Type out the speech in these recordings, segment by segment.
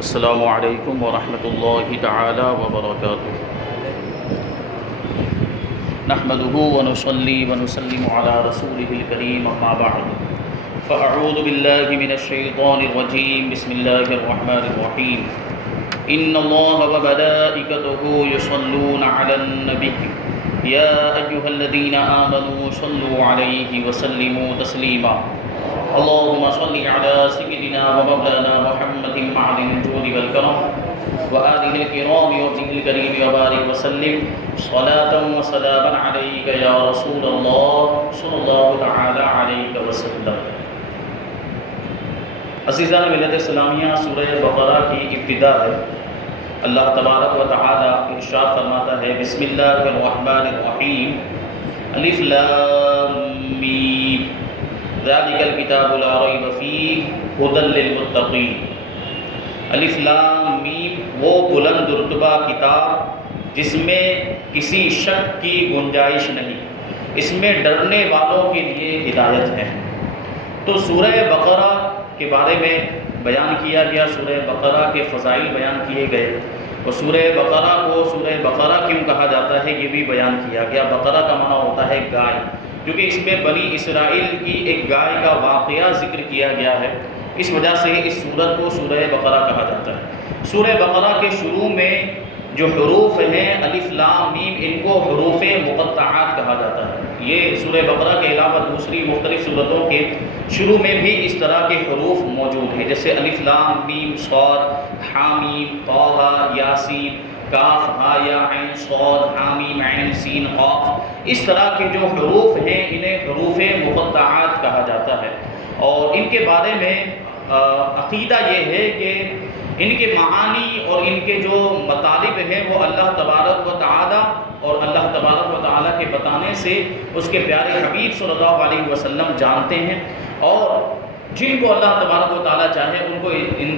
السلام علیکم ورحمۃ اللہ تعالی وبرکاتہ۔ نحمده ونصلي ونسلم على رسوله الكريم اما بعد فاعوذ باللہ من الشیطان الرجیم بسم اللہ الرحمن الرحیم ان اللہ وملائکته یصلون علی النبی یا ایھا الذین آمنوا صلوا علیہ وسلموا تسلیما اللهم صل على سيدنا ومولانا محمد معدن الجود والكرم وآله الكرام وصحبه الكريم وبارك وسلم صلاة وسلاما عليك يا رسول الله صلى الله تعالى عليك وسلم۔ عزیزان ملت اسلامیہ، سورہ بقرہ کی ابتدا ہے۔ اللہ تبارک و تعالی ارشاد فرماتا ہے بسم اللہ الرحمن الرحیم الف لام میم ذالک الکتاب لا ریب فیہ ھدی للمتقین۔ الف لام میم وہ بلند رتبہ کتاب جس میں کسی شک کی گنجائش نہیں، اس میں ڈرنے والوں کے لیے ہدایت ہے۔ تو سورہ بقرہ کے بارے میں بیان کیا گیا، سورہ بقرہ کے فضائل بیان کیے گئے، اور سورہ بقرہ کو سورہ بقرہ کیوں کہا جاتا ہے یہ بھی بیان کیا گیا۔ بقرہ کا معنی ہوتا ہے گائے، کیونکہ اس میں بنی اسرائیل کی ایک گائے کا واقعہ ذکر کیا گیا ہے، اس وجہ سے اس سورت کو سورہ بقرہ کہا جاتا ہے۔ سورہ بقرہ کے شروع میں جو حروف ہیں الف لام میم، ان کو حروف مقطعات کہا جاتا ہے۔ یہ سورہ بقرہ کے علاوہ دوسری مختلف سورتوں کے شروع میں بھی اس طرح کے حروف موجود ہیں، جیسے الف لام میم صاد حامیم طٰ یاسین کاف ہا یا عین صاد حامیم عین سین قاف، اس طرح کے جو حروف ہیں انہیں حروف مقطعات کہا جاتا ہے۔ اور ان کے بارے میں عقیدہ یہ ہے کہ ان کے معانی اور ان کے جو مطالب ہیں وہ اللہ تبارک و تعالی اور اللہ تبارک و تعالی کے بتانے سے اس کے پیارے حبیب صلی اللہ علیہ وسلم جانتے ہیں، اور جن کو اللہ تبارک و تعالی چاہے ان کو ان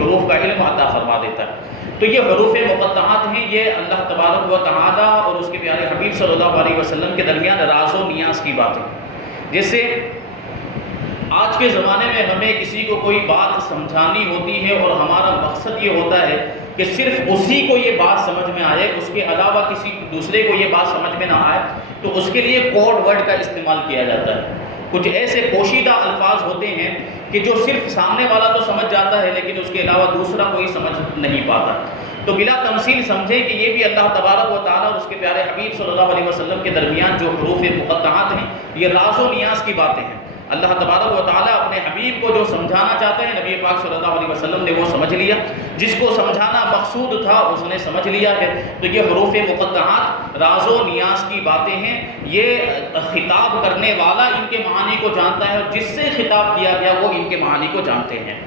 حروف کا علم عطا فرما دیتا ہے۔ تو یہ حروف مقطعات ہیں، یہ اللہ تبارک و تعالی اور اس کے پیارے حبیب صلی اللہ علیہ وسلم کے درمیان راز و نیاز کی باتیں۔ جیسے آج کے زمانے میں ہمیں کسی کو کوئی بات سمجھانی ہوتی ہے اور ہمارا مقصد یہ ہوتا ہے کہ صرف اسی کو یہ بات سمجھ میں آئے، اس کے علاوہ کسی دوسرے کو یہ بات سمجھ میں نہ آئے، تو اس کے لیے کوڈ ورڈ کا استعمال کیا جاتا ہے۔ کچھ ایسے پوشیدہ الفاظ ہوتے ہیں کہ جو صرف سامنے والا تو سمجھ جاتا ہے لیکن اس کے علاوہ دوسرا کوئی سمجھ نہیں پاتا۔ تو بلا تمثیل سمجھیں کہ یہ بھی اللہ تبارک و تعالیٰ اور اس کے پیارے حبیب صلی اللہ علیہ وسلم کے درمیان جو حروف مقطعات ہیں یہ راز و نیاز کی باتیں ہیں۔ اللہ تبارک و تعالیٰ اپنے حبیب کو جو سمجھانا چاہتے ہیں نبی پاک صلی اللہ علیہ وسلم نے وہ سمجھ لیا، جس کو سمجھانا مقصود تھا اس نے سمجھ لیا ہے۔ تو یہ حروف مقطعات راز و نیاز کی باتیں ہیں، یہ خطاب کرنے والا ان کے معانی کو جانتا ہے اور جس سے خطاب کیا گیا وہ ان کے معانی کو جانتے ہیں۔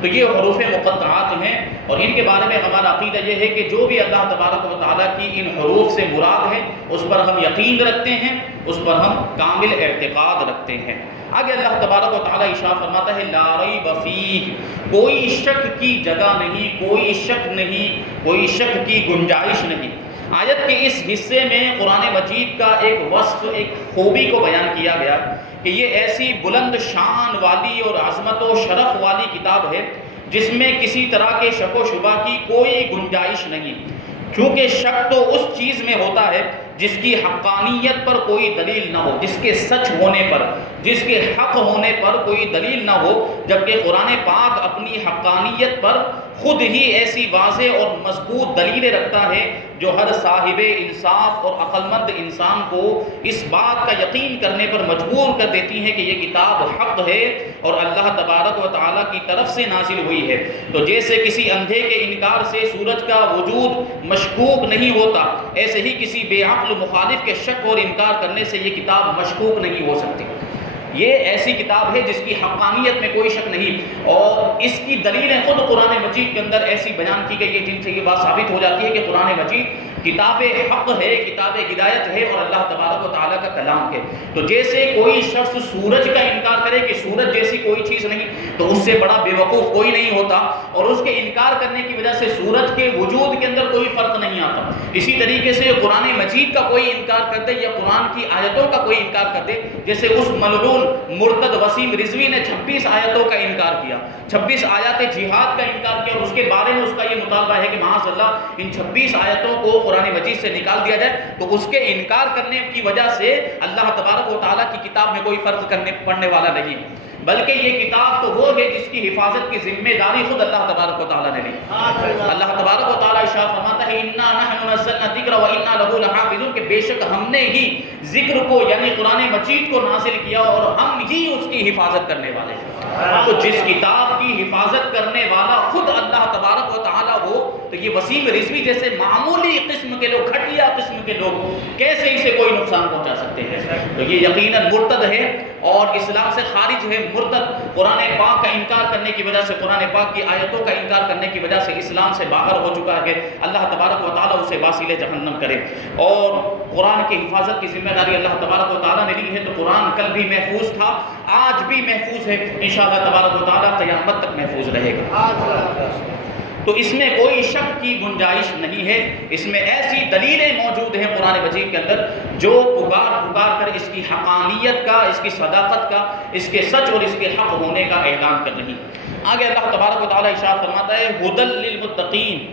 تو یہ حروف مقطعات ہیں، اور ان کے بارے میں ہمارا عقیدہ یہ ہے کہ جو بھی اللہ تبارک و تعالیٰ کی ان حروف سے مراد ہے اس پر ہم یقین رکھتے ہیں، اس پر ہم کامل اعتقاد رکھتے ہیں۔ آگے اللہ تبارک و تعالیٰ ارشاد فرماتا ہے لا ریب فیہ، کوئی شک کی جگہ نہیں، کوئی شک نہیں، کوئی شک کی گنجائش نہیں۔ آیت کے اس حصے میں قرآن مجید کا ایک وصف، ایک خوبی کو بیان کیا گیا کہ یہ ایسی بلند شان والی اور عظمت و شرف والی کتاب ہے جس میں کسی طرح کے شک و شبہ کی کوئی گنجائش نہیں، کیونکہ شک تو اس چیز میں ہوتا ہے جس کی حقانیت پر کوئی دلیل نہ ہو، جس کے سچ ہونے پر، جس کے حق ہونے پر کوئی دلیل نہ ہو، جبکہ قرآن پاک اپنی حقانیت پر خود ہی ایسی واضح اور مضبوط دلیلیں رکھتا ہے جو ہر صاحب انصاف اور عقل مند انسان کو اس بات کا یقین کرنے پر مجبور کر دیتی ہیں کہ یہ کتاب حق ہے اور اللہ تبارک و تعالیٰ کی طرف سے نازل ہوئی ہے۔ تو جیسے کسی اندھے کے انکار سے سورج کا وجود مشکوک نہیں ہوتا، ایسے ہی کسی بے عقل مخالف کے شک اور انکار کرنے سے یہ کتاب مشکوک نہیں ہو سکتی۔ یہ ایسی کتاب ہے جس کی حقانیت میں کوئی شک نہیں، اور اس کی دلیلیں خود قرآن مجید کے اندر ایسی بیان کی گئی ہے جن سے یہ بات ثابت ہو جاتی ہے کہ قرآن مجید کتاب حق ہے، کتاب ہدایت ہے اور اللہ تبارک و تعالیٰ کا کلام ہے۔ تو جیسے کوئی شخص سورج کا انکار کرے کہ سورج جیسی کوئی چیز نہیں، تو اس سے بڑا بے وقوف کوئی نہیں ہوتا، اور اس کے انکار کرنے کی وجہ سے سورج کے وجود کے اندر کوئی فرق نہیں آتا۔ اسی طریقے سے قرآن مجید کا کوئی انکار کر دے یا قرآن کی آیتوں کا کوئی انکار کر دے، جیسے اس ملعون مرتد وسیم رضوی نے 26 آیتوں کا انکار کیا، 26 آیات جہاد کا انکار کیا، اور اس کے بارے میں اس کا یہ مطالبہ ہے کہ معاذ اللہ ان 26 آیتوں کو قرآن مجید سے نکال دیا جائے، تو اس کے انکار کرنے کی وجہ سے اللہ تبارک و تعالیٰ کی کتاب میں کوئی فرق پڑنے والا نہیں ہے، بلکہ یہ کتاب تو وہ ہے جس کی حفاظت کی ذمہ داری خود اللہ تبارک و تعالیٰ نے لی۔ اللہ تبارک و تعالیٰ ارشاد فرماتا ہے اِنَّا نَحْنُ نَزَّلْنَا الذِّكْرَ وَإِنَّا لَهُ لَحَافِظُونَ، کہ بے شک ہم نے ہی ذکر کو یعنی قرآن مجید کو نازل کیا اور ہم ہی اس کی حفاظت کرنے والے ہیں۔ تو جس کتاب کی حفاظت کرنے والا خود اللہ تبارک و تعالیٰ ہو، تو یہ وسیم رضوی جیسے معمولی قسم کے لوگ، گھٹیا قسم کے لوگ کیسے اسے کوئی نقصان پہنچا سکتے ہیں؟ تو یہ یقیناً مرتد ہے اور اسلام سے خارج ہے۔ مرتد قرآن پاک کا انکار کرنے کی وجہ سے، قرآن پاک کی آیتوں کا انکار کرنے کی وجہ سے اسلام سے باہر ہو چکا ہے۔ اللہ تبارک و تعالیٰ اسے واصل جہنم کرے۔ اور قرآن کی حفاظت کی ذمہ داری اللہ تبارک و تعالیٰ نے لی ہے، تو قرآن کل بھی محفوظ تھا، آج بھی محفوظ ہے، انشاءاللہ تبارک و تعالیٰ قیامت تک محفوظ رہے گا۔ تو اس میں کوئی شک کی گنجائش نہیں ہے، اس میں ایسی دلیلیں موجود ہیں قرآن مجید کے اندر جو پکار کر اس کی حقانیت کا، اس کی صداقت کا، اس کے سچ اور اس کے حق ہونے کا اعلان کر رہی ہیں۔ آگے اللہ تبارک و تعالیٰ ارشاد فرماتا ہے ھدی للمتقین،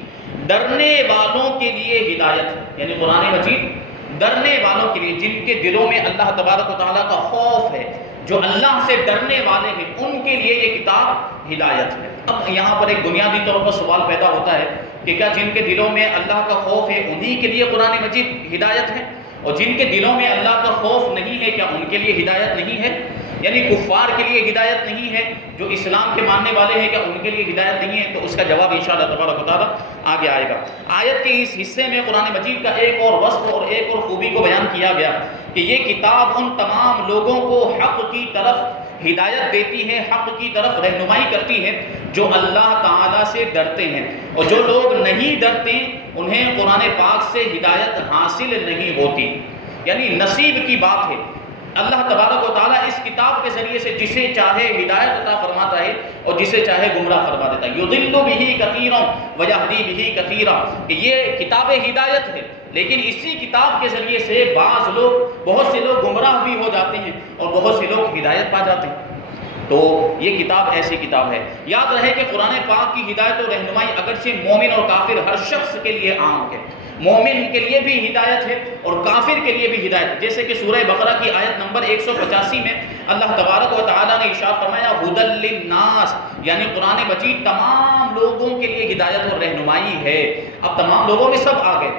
ڈرنے والوں کے لیے ہدایت ہے، یعنی قرآن مجید ڈرنے والوں کے لیے، جن کے دلوں میں اللہ تبارک و تعالیٰ کا خوف ہے، جو اللہ سے ڈرنے والے ہیں، ان کے لیے یہ کتاب ہدایت ہے۔ اب یہاں پر ایک بنیادی طور پر سوال پیدا ہوتا ہے کہ کیا جن کے دلوں میں اللہ کا خوف ہے انہی کے لیے قرآن مجید ہدایت ہے، اور جن کے دلوں میں اللہ کا خوف نہیں ہے کیا ان کے لیے ہدایت نہیں ہے؟ یعنی کفار کے لیے ہدایت نہیں ہے، جو اسلام کے ماننے والے ہیں کیا ان کے لیے ہدایت نہیں ہے؟ تو اس کا جواب انشاءاللہ تبارک و تعالیٰ آگے آئے گا۔ آیت کے اس حصے میں قرآن مجید کا ایک اور وصف اور ایک اور خوبی کو بیان کیا گیا کہ یہ کتاب ان تمام لوگوں کو حق کی طرف ہدایت دیتی ہے، حق کی طرف رہنمائی کرتی ہے جو اللہ تعالیٰ سے ڈرتے ہیں، اور جو لوگ نہیں ڈرتے انہیں قرآن پاک سے ہدایت حاصل نہیں ہوتی، یعنی نصیب کی بات ہے۔ اللہ تبارک و تعالیٰ اس کتاب کے ذریعے سے جسے چاہے ہدایت عطا فرماتا ہے اور جسے چاہے گمراہ فرما دیتا ہے۔ یضل بہ کثیرا ویہدی بہ کثیرا، کہ یہ کتاب ہدایت ہے، لیکن اسی کتاب کے ذریعے سے بہت سے لوگ گمراہ بھی ہو جاتے ہیں اور بہت سے لوگ ہدایت پا جاتے ہیں۔ تو یہ کتاب ایسی کتاب ہے۔ یاد رہے کہ قرآن پاک کی ہدایت و رہنمائی اگرچہ مومن اور کافر ہر شخص کے لیے عام ہے، مومن کے لیے بھی ہدایت ہے اور کافر کے لیے بھی ہدایت ہے، جیسے کہ سورہ بقرہ کی آیت نمبر 185 میں اللہ تبارک و تعالیٰ نے ارشاد فرمایا ھدی للناس، یعنی قرآن مجید تمام لوگوں کے لیے ہدایت اور رہنمائی ہے۔ اب تمام لوگوں میں سب آ گئے،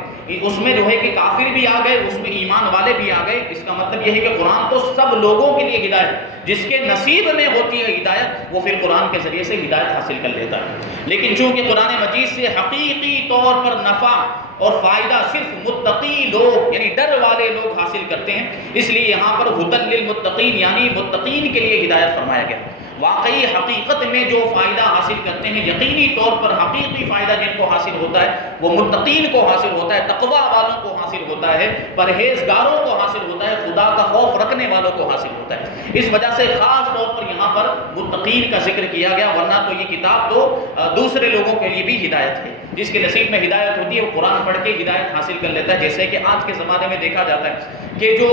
اس میں جو ہے کہ کافر بھی آ گئے، اس میں ایمان والے بھی آ گئے۔ اس کا مطلب یہ ہے کہ قرآن تو سب لوگوں کے لیے ہدایت، جس کے نصیب میں ہوتی ہے ہدایت وہ پھر قرآن کے ذریعے سے ہدایت حاصل کر لیتا ہے۔ لیکن چونکہ قرآن مجید سے حقیقی طور پر نفع اور فائدہ صرف متقی لوگ یعنی ڈر والے لوگ حاصل کرتے ہیں، اس لیے یہاں پر ھدی للمتقین یعنی متقین کے لیے ہدایت فرمایا گیا۔ واقعی حقیقت میں جو فائدہ حاصل کرتے ہیں، یقینی طور پر حقیقی فائدہ جن کو حاصل ہوتا ہے وہ متقین کو حاصل ہوتا ہے، تقویٰ والوں کو حاصل ہوتا ہے، پرہیزگاروں کو حاصل ہوتا ہے، خدا کا خوف رکھنے والوں کو حاصل ہوتا ہے۔ اس وجہ سے خاص طور پر یہاں پر متقین کا ذکر کیا گیا، ورنہ تو یہ کتاب تو دوسرے لوگوں کے لیے بھی ہدایت ہے۔ جس کے نصیب میں ہدایت ہوتی ہے وہ قرآن پڑھ کے ہدایت حاصل کر لیتا ہے۔ جیسے کہ آج کے زمانے میں دیکھا جاتا ہے کہ جو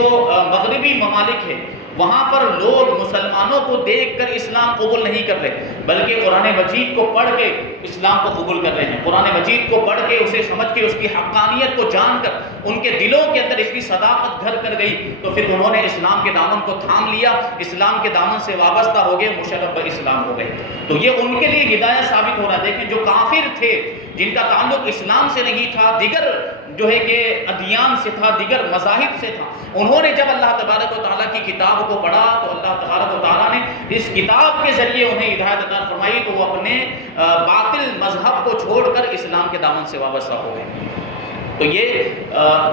مغربی ممالک ہیں وہاں پر لوگ مسلمانوں کو دیکھ کر اسلام قبول نہیں کر رہے، بلکہ قرآن مجید کو پڑھ کے اسلام کو قبول کر رہے ہیں۔ قرآن مجید کو پڑھ کے اسے سمجھ کے اس کی حقانیت کو جان کر ان کے دلوں کے اندر اس کی صداقت گھر کر گئی، تو پھر انہوں نے اسلام کے دامن کو تھام لیا، اسلام کے دامن سے وابستہ ہو گئے، مشرف اسلام ہو گئے۔ تو یہ ان کے لیے ہدایت ثابت ہو رہا ہے۔ دیکھیں جو کافر تھے، جن کا تعلق اسلام سے نہیں تھا، دیگر جو ہے کہ ادیان سے تھا، دیگر مذاہب سے تھا، انہوں نے جب اللہ تبارک و تعالیٰ کی کتاب کو پڑھا تو اللہ تبارک و تعالیٰ نے اس کتاب کے ذریعے انہیں ہدایت عطا فرمائی، تو وہ اپنے باطل مذہب کو چھوڑ کر اسلام کے دامن سے وابستہ ہو گئے۔ تو یہ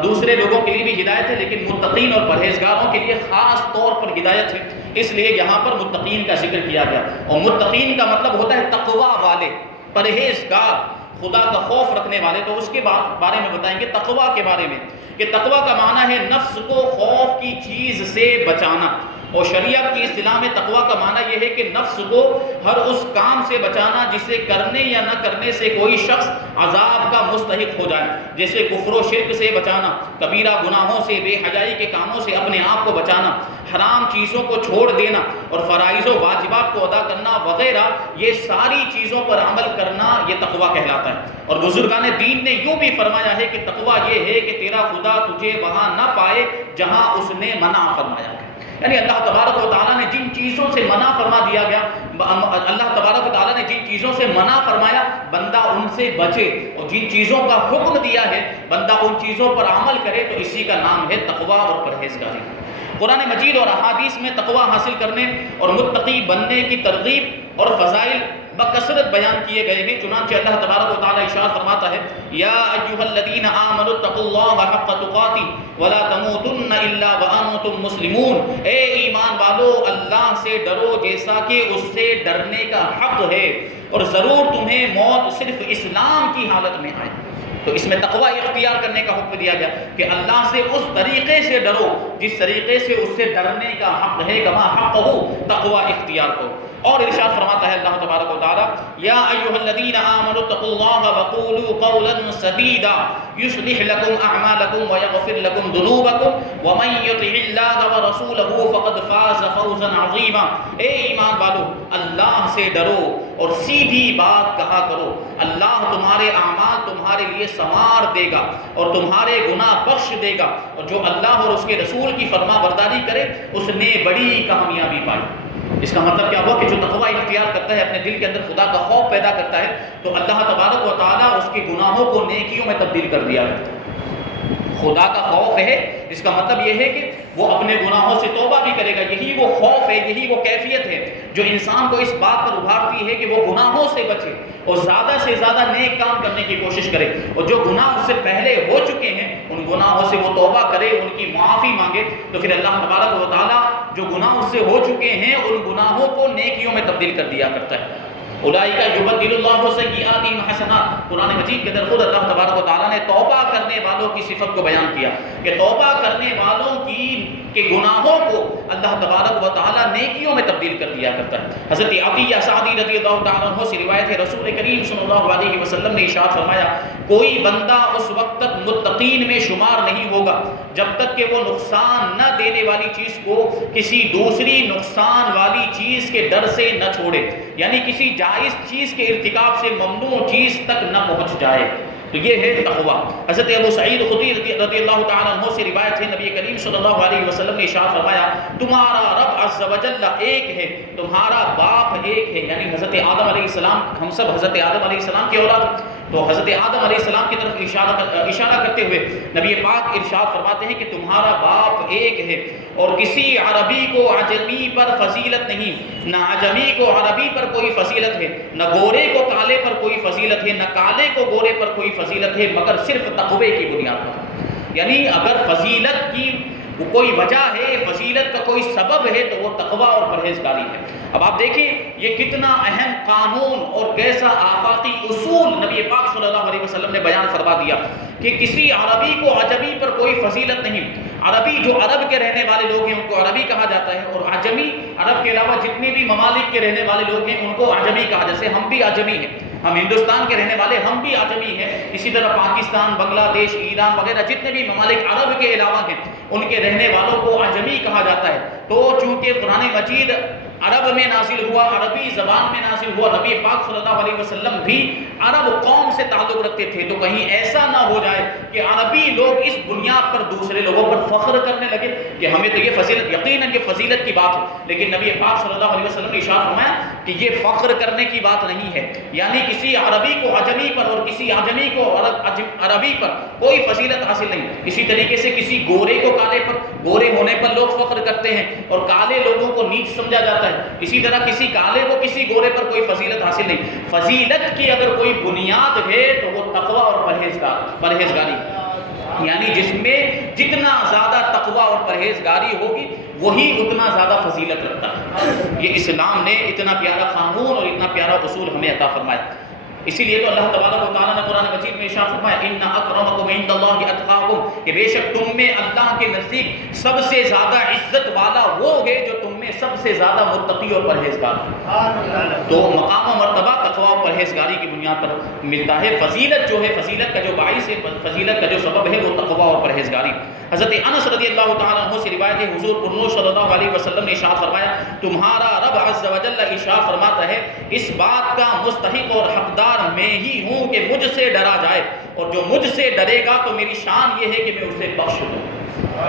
دوسرے لوگوں کے لیے بھی ہدایت ہے، لیکن متقین اور پرہیزگاروں کے لیے خاص طور پر ہدایت ہے، اس لیے یہاں پر متقین کا ذکر کیا گیا۔ اور متقین کا مطلب ہوتا ہے تقویٰ والے، پرہیزگار، خدا کا خوف رکھنے والے، تو اس کے بارے میں بتائیں گے تقوی کے بارے میں، کہ تقوی کا معنی ہے نفس کو خوف کی چیز سے بچانا، اور شریعت کی اصطلاح میں تقوی کا معنی یہ ہے کہ نفس کو ہر اس کام سے بچانا جسے کرنے یا نہ کرنے سے کوئی شخص عذاب کا مستحق ہو جائے، جیسے کفر و شرک سے بچانا، کبیرہ گناہوں سے، بے حیائی کے کاموں سے اپنے آپ کو بچانا، حرام چیزوں کو چھوڑ دینا اور فرائض و واجبات کو ادا کرنا وغیرہ، یہ ساری چیزوں پر عمل کرنا یہ تقوی کہلاتا ہے۔ اور بزرگان دین نے یوں بھی فرمایا ہے کہ تقوی یہ ہے کہ تیرا خدا تجھے وہاں نہ پائے جہاں اس نے منع فرمایا ہے، یعنی اللہ تبارک و تعالیٰ نے جن چیزوں سے منع فرما دیا گیا، اللہ تبارک و تعالیٰ نے جن چیزوں سے منع فرمایا بندہ ان سے بچے، اور جن چیزوں کا حکم دیا ہے بندہ ان چیزوں پر عمل کرے، تو اسی کا نام ہے تقوی اور پرہیزگاری۔ قرآن مجید اور احادیث میں تقوی حاصل کرنے اور متقی بننے کی ترغیب اور فضائل بکثرت بیان کیے گئے ہیں، چنانچہ اللہ تبارک و تعالیٰ ارشاد فرماتا ہے یا ایھا الذین آمنوا اتقوا اللہ حق تقاتہ ولا تموتن الا وانتم مسلمون، اے ایمان والو اللہ سے ڈرو جیسا کہ اس سے ڈرنے کا حق ہے، اور ضرور تمہیں موت صرف اسلام کی حالت میں آئے۔ تو اس میں تقوی اختیار کرنے کا حکم دیا گیا کہ اللہ سے اس طریقے سے ڈرو جس طریقے سے اس سے ڈرنے کا حق ہے، کما حق ہو تقوی اختیار کرو۔ اور ارشاد فرماتا ہے اللہ تبارک و تعالی یا ایھا الذین آمنوا اتقوا اللہ وقولوا قولا سدیدا یصلح لکم اعمالکم ویغفر لکم ذنوبکم ومن یطع اللہ ورسولہ فقد فاز فوزا عظیما، اے ایمان والو اللہ سے ڈرو اور سیدھی بات کہا کرو، اللہ تمہارے اعمال تمہارے لیے سنوار دے گا اور تمہارے گناہ بخش دے گا، اور جو اللہ اور اس کے رسول کی فرما برداری کرے اس نے بڑی کامیابی پائی۔ اس کا مطلب کیا ہوا کہ جو تقوی اختیار کرتا ہے، اپنے دل کے اندر خدا کا خوف پیدا کرتا ہے، تو اللہ تبارک و تعالیٰ اس کے گناہوں کو نیکیوں میں تبدیل کر دیا کرتا ہے۔ خدا کا خوف ہے، اس کا مطلب یہ ہے کہ وہ اپنے گناہوں سے توبہ بھی کرے گا، یہی وہ خوف ہے، یہی وہ کیفیت ہے جو انسان کو اس بات پر ابھارتی ہے کہ وہ گناہوں سے بچے اور زیادہ سے زیادہ نیک کام کرنے کی کوشش کرے، اور جو گناہ اس سے پہلے ہو چکے ہیں ان گناہوں سے وہ توبہ کرے، ان کی معافی مانگے، تو پھر اللہ تبارک و تعالیٰ جو گناہ اس سے ہو چکے ہیں ان گناہوں کو نیکیوں میں تبدیل کر دیا کرتا ہے۔ اولئک یبدل اللہ سیئاتہم حسنات، قرآن مجید کے اندر خود اللہ تبارک و تعالیٰ نے توبہ کرنے والوں کی صفت کو بیان کیا کہ توبہ کرنے والوں کے گناہوں کو اللہ تبارک و تعالیٰ نیکیوں میں تبدیل کر دیا کرتا ہے۔ حضرت عطیہ سعدی رضی اللہ تعالیٰ عنہ سے روایت ہے، رسول کریم صلی اللہ علیہ وسلم نے ارشاد فرمایا کوئی بندہ اس وقت تک متقین میں شمار نہیں ہوگا جب تک کہ وہ نقصان نہ دینے والی چیز کو کسی دوسری نقصان والی چیز کے ڈر سے نہ چھوڑے، یعنی کسی جائز چیز کے ارتکاب سے ممنوع چیز تک نہ پہنچ جائے، تو یہ ہے تقوی۔ حضرت ابو سعید خدری رضی اللہ تعالیٰ عنہ سے روایت ہے، نبی کریم صلی اللہ علیہ وسلم نے ارشاد فرمایا تمہارا رب عز و جل ایک ہے، تمہارا باپ ایک ہے، یعنی حضرت آدم علیہ السلام، ہم سب حضرت آدم علیہ السلام کی اولاد، تو حضرت آدم علیہ السلام کی طرف اشارہ کرتے ہوئے نبی پاک ارشاد فرماتے ہیں کہ تمہارا باپ ایک ہے، اور کسی عربی کو عجمی پر فضیلت نہیں، نہ عجمی کو عربی پر کوئی فضیلت ہے، نہ گورے کو کالے پر کوئی فضیلت ہے، نہ کالے کو گورے پر کوئی فضیلت ہے، مگر صرف تقوی کی بنیاد پر۔ یعنی اگر فضیلت کی کوئی وجہ ہے، فضیلت کا کوئی سبب ہے، تو وہ تقوی اور پرہیزگاری ہے۔ اب آپ دیکھیں یہ کتنا اہم قانون اور کیسا آفاقی اصول نبی پاک صلی اللہ علیہ وسلم نے بیان فرما دیا کہ کسی عربی کو عجمی پر کوئی فضیلت نہیں۔ عربی جو عرب کے رہنے والے لوگ ہیں ان کو عربی کہا جاتا ہے، اور عجمی عرب کے علاوہ جتنے بھی ممالک کے رہنے والے لوگ ہیں ان کو عجمی کہا، جیسے ہم بھی عجمی ہیں، ہم ہندوستان کے رہنے والے ہم بھی عجمی ہیں، اسی طرح پاکستان، بنگلہ دیش، ایران وغیرہ جتنے بھی ممالک عرب کے علاوہ ہیں ان کے رہنے والوں کو عجمی کہا جاتا ہے۔ تو چونکہ قرآن مجید عرب میں نازل ہوا، عربی زبان میں نازل ہوا، نبی پاک صلی اللہ علیہ وسلم بھی عرب قوم سے تعلق رکھتے تھے، تو کہیں ایسا نہ ہو جائے کہ عربی لوگ اس بنیاد پر دوسرے لوگوں پر فخر کرنے لگے کہ ہمیں تو یہ فضیلت، یقیناً یہ فضیلت کی بات ہے، لیکن نبی پاک صلی اللہ علیہ وسلم نے ارشاد فرمایا کہ یہ فخر کرنے کی بات نہیں ہے، یعنی کسی عربی کو عجمی پر اور کسی عجمی کو عربی پر کوئی فضیلت حاصل نہیں۔ اسی طریقے سے کسی گورے کو کالے پر، گورے ہونے پر لوگ فخر کرتے ہیں اور کالے لوگوں کو نیچ سمجھا جاتا ہے، اسی طرح کسی کالے کو کسی گورے پر کوئی فضیلت حاصل نہیں۔ فضیلت کی اگر کوئی بنیاد ہے تو وہ تقوی اور پرہیزگاری، یعنی جس میں جتنا زیادہ تقوی اور پرہیزگاری ہوگی وہی اتنا زیادہ فضیلت رکھتا ہے۔ یہ اسلام نے اتنا پیارا قانون اور اتنا پیارا اصول ہمیں عطا فرمایا۔ اسی لیے تو اللہ تبارک و تعالیٰ نے قرآن مجید میں ارشاد فرمایا ان اکرمکم عند اللہ اتقاکم، کہ بے شک تم میں اللہ کے نزدیک سب سے زیادہ عزت والا وہ ہے جو تم میں سب سے زیادہ متقی اور پرہیزگار ہے۔ تو مقام و مرتبہ تقوی اور پرہیزگاری کی بنیاد پر ملتا ہے۔ فضیلت جو ہے، فضیلت کا جو باعث ہے، فضیلت کا جو سبب ہے وہ تقوی اور پرہیزگاری۔ حضرت انس رضی اللہ تعالیٰ عنہ سے روایت ہے، حضور پر صلی اللہ علیہ وسلم نے ارشاد فرمایا تمہارا رب عز و جل ارشاد فرماتا ہے اس بات کا مستحق اور حقدار میں ہی ہوں کہ مجھ سے ڈرا جائے، اور جو مجھ سے ڈرے گا تو میری شان یہ ہے کہ میں اسے بخش دوں۔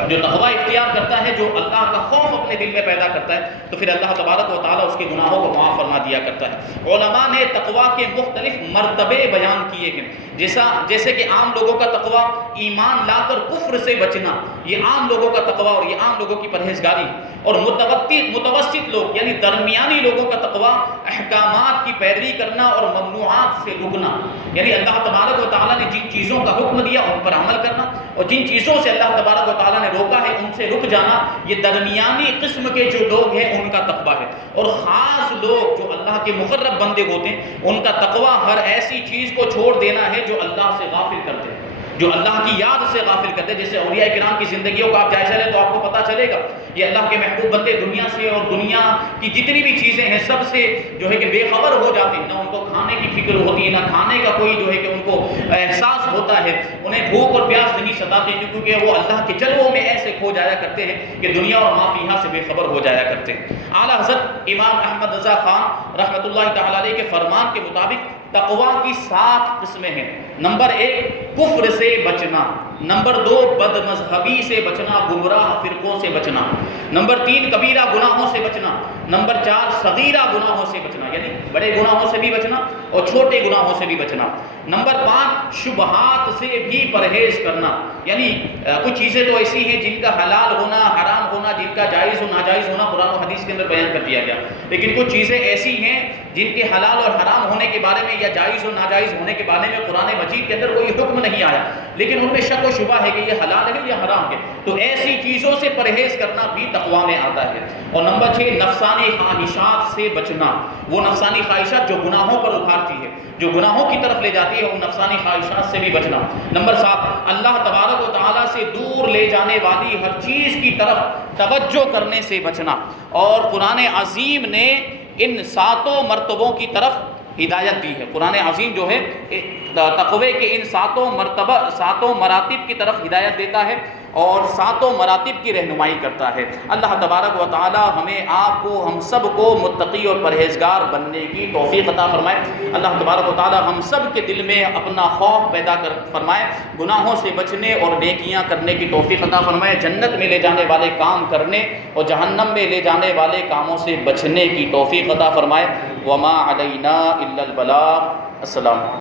جو تقوی اختیار کرتا ہے، جو اللہ کا خوف اپنے دل میں پیدا کرتا ہے، تو پھر اللہ تبارک و تعالیٰ اس کے گناہوں کو معاف فرما دیا کرتا ہے۔ علماء نے تقوی کے مختلف مرتبے بیان کیے ہیں، جیسے کہ عام لوگوں کا تقوی ایمان لا کر کفر سے بچنا، یہ عام لوگوں کا تقوی اور یہ عام لوگوں کی پرہیزگاری، اور متوسط لوگ یعنی درمیانی لوگوں کا تقوی احکامات کی پیروی کرنا اور ممنوعات سے رکنا، یعنی اللہ تبارک و تعالیٰ نے جن چیزوں کا حکم دیا ان پر عمل کرنا، اور جن چیزوں سے اللہ تبارک و تعالیٰ نے روکا ہے ان سے رک جانا۔ یہ درمیانی قسم کے جو لوگ ہیں ان کا تقوی ہے۔ اور خاص لوگ جو اللہ کے مقرب بندے ہوتے ہیں ان کا تقوی ہر ایسی چیز کو چھوڑ دینا ہے جو اللہ سے غافل کرتے ہیں، جو اللہ کی یاد سے غافل کرتے ہیں۔ جیسے اولیاء کرام کی زندگیوں کا آپ جائزہ لیں تو آپ کو پتہ چلے گا یہ اللہ کے محبوب بندے دنیا سے اور دنیا کی جتنی بھی چیزیں ہیں سب سے جو ہے کہ بے خبر ہو جاتے ہیں، نہ ان کو کھانے کی فکر ہوتی ہے، نہ کھانے کا کوئی جو ہے کہ ان کو احساس ہوتا ہے، انہیں بھوک اور پیاس نہیں ستاتی، کیونکہ وہ اللہ کے جلووں میں ایسے کھو جایا کرتے ہیں کہ دنیا اور ما فیہا سے بے خبر ہو جایا کرتے ہیں۔ اعلیٰ حضرت امام احمد رضا خان رحمۃ اللہ تعالیٰ علیہ کے فرمان کے مطابق تقوی کی 7 قسمیں ہیں۔ نمبر 1 کفر سے بچنا، نمبر 2 بد مذہبی سے بچنا، گمراہ فرقوں سے بچنا، نمبر 3 کبیرہ گناہوں سے بچنا، نمبر 4 صغیرہ گناہوں سے بچنا یعنی بڑے گناہوں سے بھی بچنا اور چھوٹے گناہوں سے بھی بچنا، نمبر 5 شبہات سے بھی پرہیز کرنا، یعنی کچھ چیزیں تو ایسی ہیں جن کا حلال ہونا، حرام ہونا، جن کا جائز و ناجائز ہونا قرآن و حدیث کے اندر بیان کر دیا گیا، لیکن کچھ چیزیں ایسی ہیں جن کے حلال اور حرام ہونے کے بارے میں یا جائز و ناجائز ہونے کے بارے میں قرآن مجید کے اندر کوئی حکم نہیں آیا، لیکن ان میں شک و شبہ ہے کہ یہ حلال ہے یا حرام ہے، تو ایسی چیزوں سے پرہیز کرنا بھی تقوی میں آتا ہے۔ اور نمبر 6 نفسانی خواہشات سے بچنا، وہ نفسانی خواہشات جو گناہوں پر ابھارتی ہے، جو گناہوں کی طرف لے جاتی ہے، ان نفسانی خواہشات سے بھی بچنا۔ نمبر 7 اللہ تبارک و تعالیٰ سے دور لے جانے والی ہر چیز کی طرف توجہ کرنے سے بچنا، اور قرآن عظیم نے ان 7 مرتبوں کی طرف ہدایت دی ہے۔ قرآن عظیم جو ہے تقوی کے ان 7 مراتب کی طرف ہدایت دیتا ہے اور 7 مراتب کی رہنمائی کرتا ہے۔ اللہ تبارک و تعالی ہمیں آپ کو، ہم سب کو متقی اور پرہیزگار بننے کی توفیق عطا فرمائے۔ اللہ تبارک و تعالی ہم سب کے دل میں اپنا خوف پیدا کر فرمائے، گناہوں سے بچنے اور نیکیاں کرنے کی توفیق عطا فرمائے، جنت میں لے جانے والے کام کرنے اور جہنم میں لے جانے والے کاموں سے بچنے کی توفیق عطا فرمائے۔ وما علینا الا البلاغ۔ السلام علیکم۔